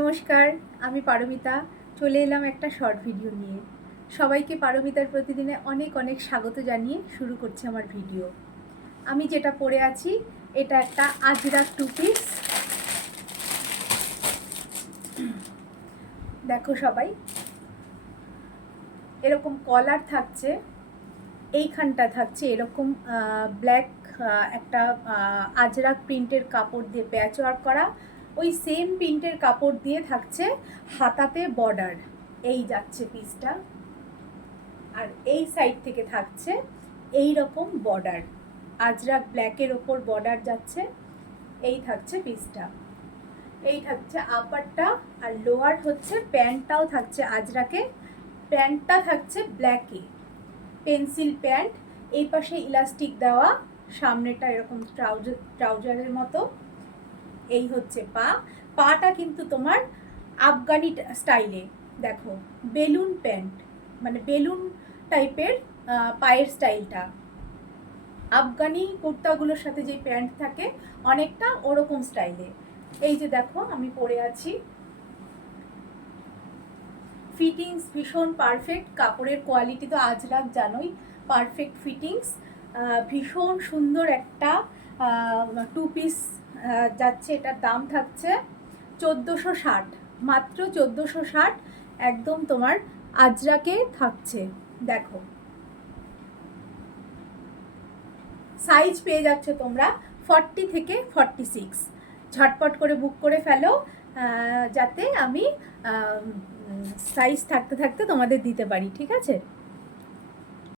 নমস্কার, আমি পারমিতা। চলে এলাম একটা শর্ট ভিডিও নিয়ে। সবাইকে পারমিতার প্রতিদিনে অনেক অনেক স্বাগত জানিয়ে শুরু করছি আমার ভিডিও। আমি যেটা পরে আছি এটা একটা আজরাক টু পিস। দেখো সবাই, এরকম কলার থাকছে, এইখানটা থাকছে এরকম ব্ল্যাক একটা আজরাক প্রিন্টের কাপড় দিয়ে প্যাচ ওয়ার্ক করা। ওই সেম প্রিন্টের কাপড় দিয়ে থাকছে হাতাতে বর্ডার। এই যাচ্ছে পিসটা, আর এই সাইড থেকে থাকছে এই রকম বর্ডার, আজরাক ব্ল্যাকের ওপর বর্ডার যাচ্ছে। এই থাকছে পিসটা, এই থাকছে আপারটা, আর লোয়ার হচ্ছে প্যান্টটাও থাকছে আজরাকে। প্যান্টটা থাকছে ব্ল্যাকে, পেন্সিল প্যান্ট। এই পাশে ইলাস্টিক দেওয়া, সামনেটা এরকম ট্রাউজারের মতো। এই হচ্ছে পাটা কিন্তু তোমার আফগানি স্টাইলে। দেখো, বেলুন প্যান্ট, মানে বেলুন টাইপের পায়ের স্টাইলটা। আফগানি কুর্তাগুলোর সাথে যে প্যান্ট থাকে অনেকটা ওরকম স্টাইলে। এই যে দেখো আমি পরে আছি, ফিটিংস ভীষণ পারফেক্ট। কাপড়ের কোয়ালিটি তো আজরাক জানোই, পারফেক্ট ফিটিংস। ভীষণ সুন্দর একটা টু পিস যাচ্ছে। এটার দাম থাকছে 1460, মাত্র 1460। একদম তোমার আজরাকে থাকছে। দেখো, সাইজ পেয়ে যাচ্ছে তোমরা 40 থেকে 46। ঝটপট করে বুক করে ফেলো, যাতে আমি সাইজ থাকতে থাকতে তোমাদের দিতে পারি, ঠিক আছে?